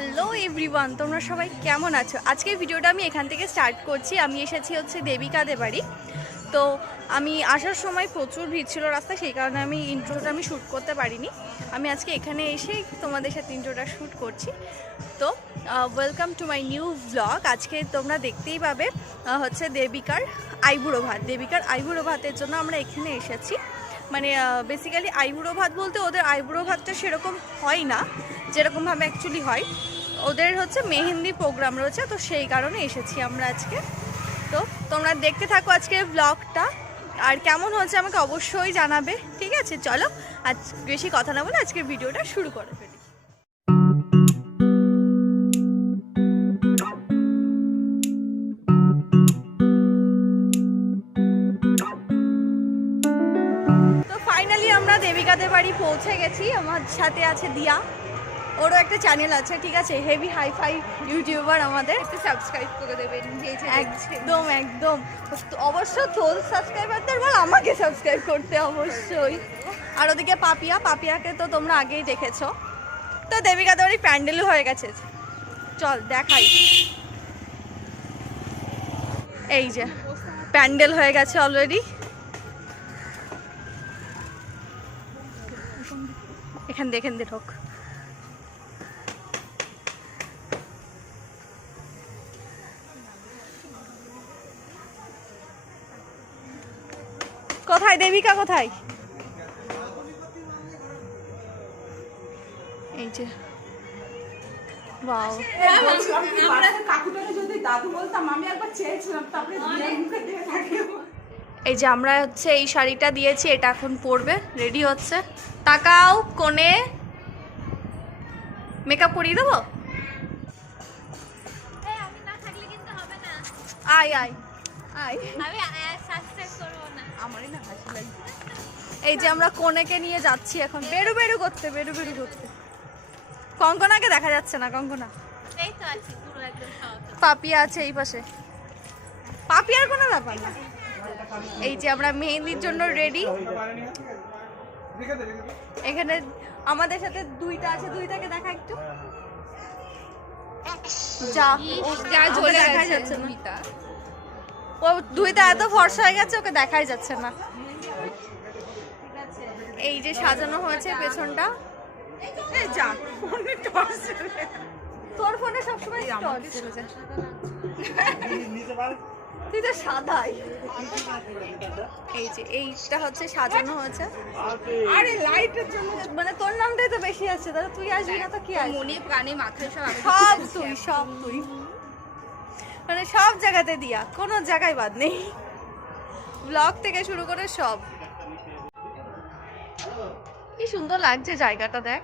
Hello everyone, তোমরা সবাই কেমন আছো? আজকের ভিডিওটা আমি এখান থেকে স্টার্ট করছি। আমি এসেছি হচ্ছে দেবিকাদের বাড়ি। তো আমি আসার সময় প্রচুর ভিড় ছিল রাস্তায়, সেই কারণে আমি ইন্ট্রোটা শ্যুট করতে পারিনি। আমি আজকে এখানে এসেই তোমাদের সাথে ইন্ট্রোটা শ্যুট করছি। তো welcome to my new blog. আজকে তোমরা দেখতেই পাবে হচ্ছে দেবিকার আইবুড়ো ভাত। দেবিকার আইবুড়ো ভাতের জন্য আমরা এখানে এসেছি। মানে বেসিক্যালি আইবুড়ো ভাত বলতে ওদের আইবুড়ো ভাতটা সেরকম হয় না যেরকমভাবে অ্যাকচুয়ালি হয়। ওদের হচ্ছে মেহেন্দি প্রোগ্রাম রয়েছে, তো সেই কারণে এসেছি আমরা আজকে। তো তোমরা দেখতে থাকো আজকের ব্লগটা, আর কেমন হচ্ছে আমাকে অবশ্যই জানাবে, ঠিক আছে? চলো আজ বেশি কথা না বলে আজকের ভিডিওটা শুরু করে ফেলি। আমরা দেবিকাদের বাড়ি পৌঁছে গেছি। আমার সাথে আছে দিয়া, ওরও একটা চ্যানেল আছে, ঠিক আছে? হেভি হাইফাই ইউটিউবার, আমাদের একটু সাবস্ক্রাইব করে দেবেন। একদম একদম অবশ্য তোর সাবস্ক্রাইবারদের বল আমাকে সাবস্ক্রাইব করতে অবশ্যই। আর ওদিকে পাপিয়াকে তো তোমরা আগেই দেখেছো। তো দেবিকাদের বাড়ি প্যান্ডেলও হয়ে গেছে, চল দেখাই। এই যে প্যান্ডেল হয়ে গেছে অলরেডি। এখান দিয়ে ঢোক। কোথায় দেবিকা, কোথায়? এই যে ওয়াও, এই যে আমরা হচ্ছে এই শাড়িটা দিয়েছি, এটা এখন পরবে, রেডি হচ্ছে। তাকাও কোণে, মেকআপ করিয়ে দেবো। আয় আয় আয়, এই যে আমরা কোণেকে নিয়ে যাচ্ছি এখন বেরু করতে। কঙ্কনাকে দেখা যাচ্ছে না, কঙ্কনা পাপিয়া আছে এই পাশে। পাপিয়ার কোনো ব্যাপার না। এই যে আমরা মেহেন্দির জন্য রেডি। এখানে আমাদের সাথে দুইটা আছে, দুইটাকে দেখা একটু। দেখাই যাচ্ছে না, ও দুইটা এত ফর্সা হয়ে গেছে, ওকে দেখাই যাচ্ছে না। এই যে সাজানো হয়েছে পেছনটা। তোর ফোনে সবসময় তুই তো সাদাই। এই যে এইটা হচ্ছে সাজানো হয়েছে। আরে লাইটের জন্য মানে তোর নামটাই তো বেশি আছে, দাদা তুই আসবি না তো কি আসবি? মনে প্রাণে মাথায় সব তুই মানে সব জায়গাতে দিয়া, কোনো জায়গায় বাদ নেই। ব্লগ থেকে শুরু করে সব। কি সুন্দর লাগছে জায়গাটা, দেখ।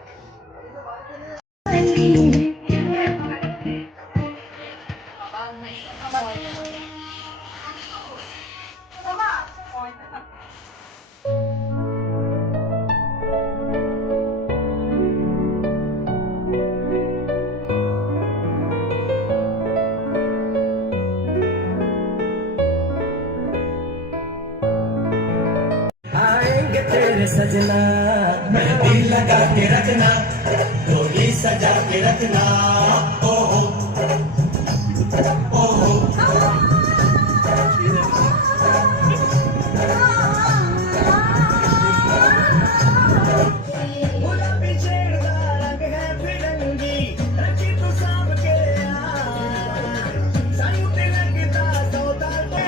सजना दिल लगा के रखना, डोली सजा के रखना। ओ हो ओ हो गुलाबी छेड़दा रंग है फिरंगी, रखी तू सांभ के सायूं ते लगदा सौदा के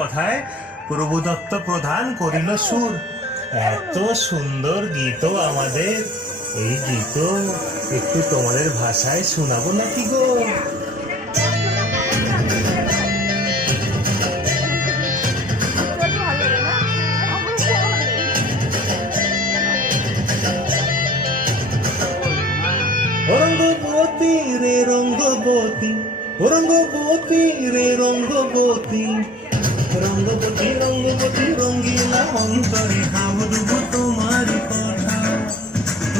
কথায় প্রভুদত্ত প্রধান করিল সুর। এত সুন্দর গীত আমাদের, এই গীত একটু তোমাদের ভাষায় শোনাবো নাকি গো? রঙ্গবতী রে রঙ্গবতী, রঙ্গবতী রে রঙ্গবতী, রঙ্গবতী রঙ্গবতী রঙ্গিলা অন্তরে হাবুডুবু তোমার কথা।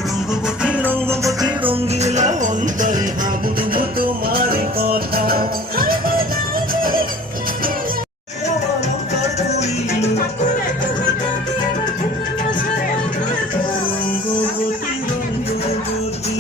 রঙ্গবতী রঙ্গবতী রঙ্গিলা অন্তরে হাবুডুবু তোমার কথা। রঙ্গবতী রঙ্গবতী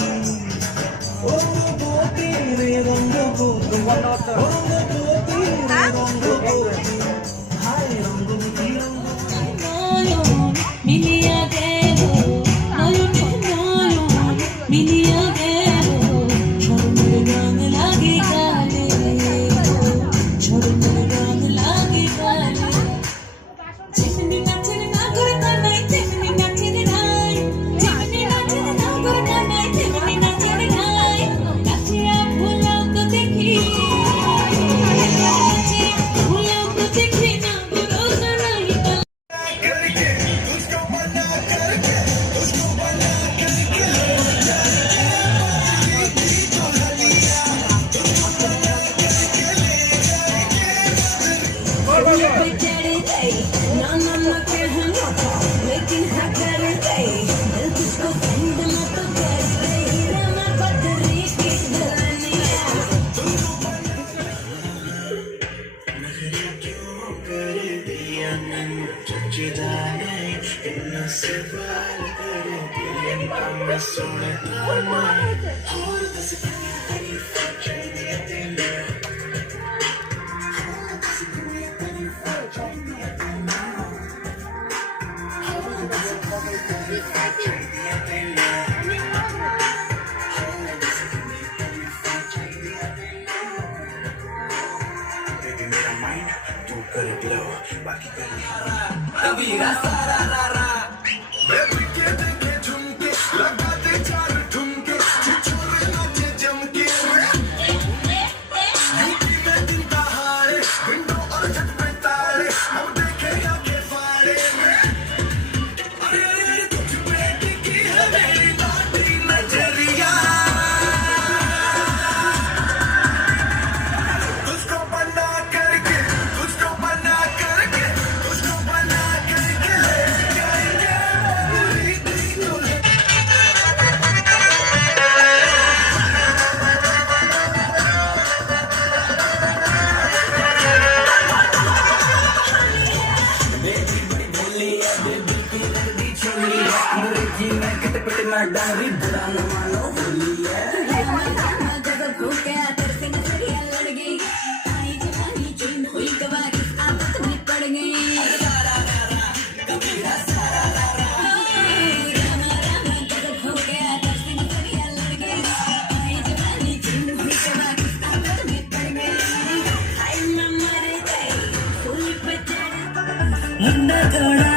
मुंडा थोड़ा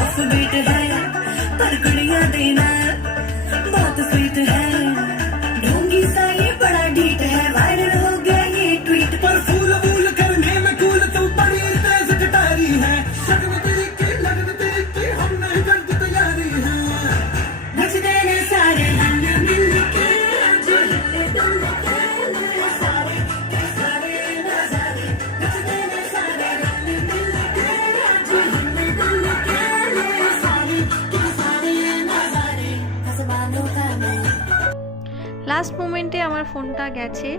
ऑफ बीट है पर कुड़िया देना बहुत स्वीट है ढोंगी सा ये बड़ा डीट है वायरल हो गया ये ट्वीट पर फूल फूल करने में कूल तू बड़ी तेज कटारी है लगन तेरी की हम नहीं करती तैयारी है नच देने सारे हन्ना मिल के जो हिले तुम सारे सारे नजारे नच देने सारे हन्ना मिल के जो हिले तुम सारे नजारे हसबानो का मैं লাস্ট মোমেন্টে আমার ফোনটা গেছে,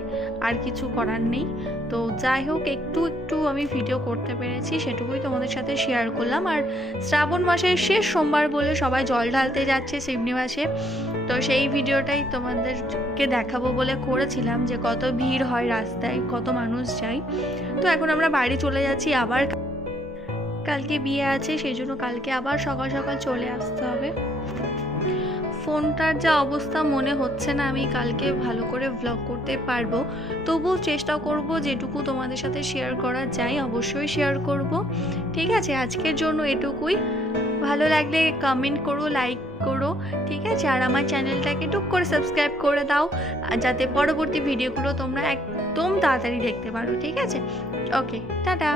আর কিছু করার নেই। তো যাই হোক, একটু আমি ভিডিও করতে পেরেছি, সেটুকুই তোমাদের সাথে শেয়ার করলাম। আর শ্রাবণ মাসের শেষ সোমবার বলে সবাই জল ঢালতে যাচ্ছে শিবনী মাসে, তো সেই ভিডিওটাই তোমাদেরকে দেখাবো বলে করেছিলাম যে কত ভিড় হয় রাস্তায়, কত মানুষ যায়। তো এখন আমরা বাড়ি চলে যাচ্ছি, আবার কালকে বিয়ে আছে, সেই জন্য কালকে আবার সকাল সকাল চলে আসতে হবে। ফোনটার যা অবস্থা মনে হচ্ছে না আমি কালকে ভালো করে ভ্লগ করতে পারবো, তবুও চেষ্টা করব যেটুকু তোমাদের সাথে শেয়ার করা যায় অবশ্যই শেয়ার করব। ঠিক আছে, আজকের জন্য এটুকুই। ভালো লাগলে কমেন্ট করো, লাইক করো, ঠিক আছে। আর আমার চ্যানেলটাকে টুক করে সাবস্ক্রাইব করে দাও, যাতে পরবর্তী ভিডিওগুলো তোমরা একদম তাড়াতাড়ি দেখতে পারো। ঠিক আছে, ওকে, টাটা।